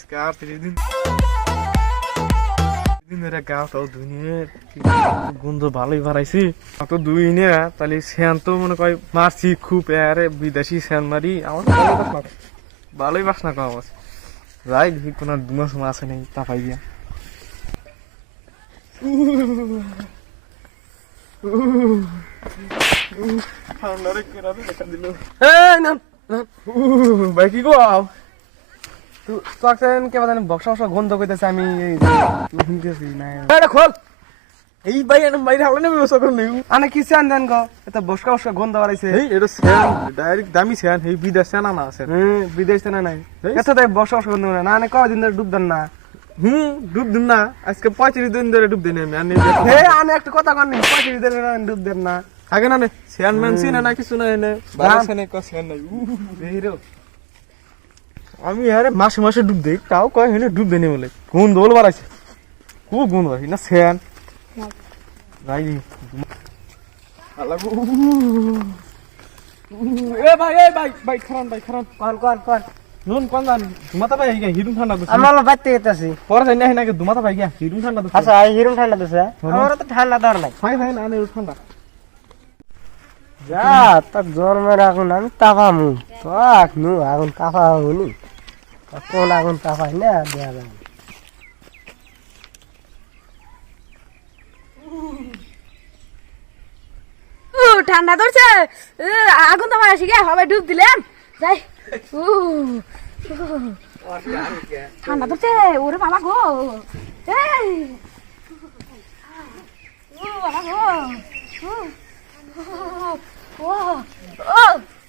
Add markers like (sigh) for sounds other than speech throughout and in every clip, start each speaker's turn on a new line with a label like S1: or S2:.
S1: আজকে আর তিরিশ দিন গন্ধ ভালোই বাড়াইছি তো দুই নে তাহলে শ্যান তো মনে কয় মারছি খুব আরে বিদেশি শ্যান মারি আমার ভালোই বাসনা কম আছে যাই দেখি কোনো দুমাস সময় আছে নাকি তা পাই দিয়া ঠান্ডারে কেরাতে দেখা দিল
S2: এই না
S1: ভাই কি গো
S2: তো আছেন কে বাজান বক্সা বক্সা গন্ধ কইতেছে আমি শুনতেছি না
S1: এটা খোল। এই ভাই এনে বাইরে হালে নেবে বসা করে
S2: আনে কি চান দেন গো? এটা বসকা বসকা গন্ধ বাড়াইছে।
S1: এই এটা স্যান ডাইরেক্ট দামি স্যান এই বিদেশ স্যান আনা আছে।
S2: হুম বিদেশ না নাই? এত তাই বসকা বসকা গন্ধ না না কয়দিন ধরে ডুব দেন না।
S1: হুম ডুব দিন না। আজকে পঁয়ত্রিশ দিন ধরে ডুব দিন আমি আর
S2: হে আনে একটা কথা কন পঁয়ত্রিশ দিন ডুব দেন না।
S1: আগে না নে স্যান ম্যান সিন না কিছু না এনে। বারো স্যানে ক স্যান নাই।
S2: হিরো
S1: আমি আরে মাসে মাসে ডুব দেই তাও কয় হেনে ডুব দেনে বলে। গুণ দোল বাড়াইছে খুব গুণ বাড়ি না স্যান এ ভাই এ ভাই ভাই খারান ভাই খারান।
S2: কোন কোন কোন?
S1: নুন কোন জান? দুমাতা ভাই গিয়া হিরুম ঠান্ডা দুছে।
S2: আমার বাইতে গেতাছি
S1: পরে যাই না নাকি দুমাতা ভাই গিয়া হিরুম ঠান্ডা দুছে।
S2: আচ্ছা এই হিরুম ঠান্ডা দিছে। আমার তো ঠান্ডা দর নাই।
S1: ভাই ভাই না নে ঠান্ডা।
S2: যা তোর জন্মের আগুন আমি তাপামু। তোক নু আগুন তাপামুনি কোন আগুন তাপাই না দেয়া যাবে
S3: ঠান্ডা ধরছে আগুন তো আমার শিখে হবে ডুব দিলাম যাই ঠান্ডা ধরছে ওরে বাবা গো এই উ, বাবা গো ও ও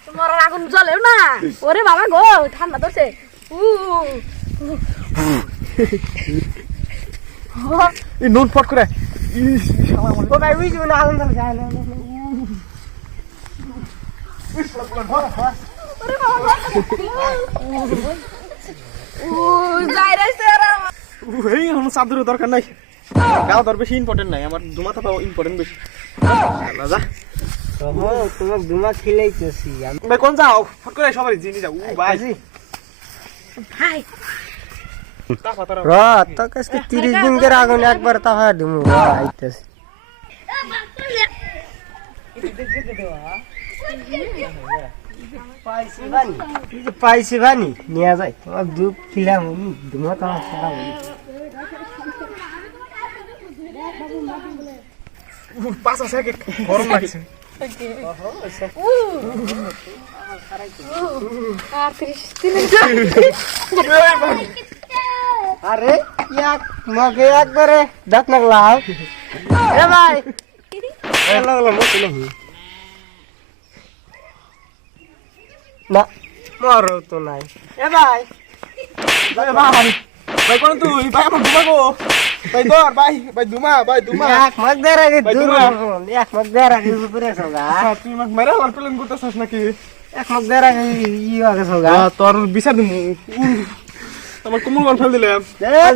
S3: তোমার আগুন জ্বলেও না ওরে বাবা গো ঠান্ডা ধরছে (laughs)
S1: নুন ফট করে।
S2: ভাই
S1: চাদরের দরকার নাই। গাও দর বেশি ইম্পর্টেন্ট নাই আমার দুমাতা পাও ইম্পর্টেন্ট বেশি। যা।
S2: ওহো তোমাকে খিলাইতেছি।
S1: কোন যাও? ফট করে সবাই জিনি যাও। উ ভাই। তা
S2: কাছে তিরিশ দিন করে আগুন একবার তাহা দিমু। আইতেছি। পাইছি বানি নিয়ে যাই। তোমার দুধ খিলাম দুমা তো আমার
S1: পাঁচ আছে গরম লাগছে।
S3: আর
S2: এক মগে একবারে দাঁত নাগলাও এ ভাই। না মর তো নাই। এ ভাই।
S1: ভাই ভাই ভাই কোন তুই? ভাই আমার গো। ভাই দর ভাই ভাই দুমা ভাই
S2: এক আগে এক আগে উপরে
S1: মেরে আমার নাকি? তোর বিচার দিমু। আমার কোমল গন ফেল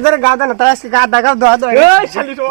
S2: দের গাদা না তাই গাদা গাদা দো
S1: এই শালি তো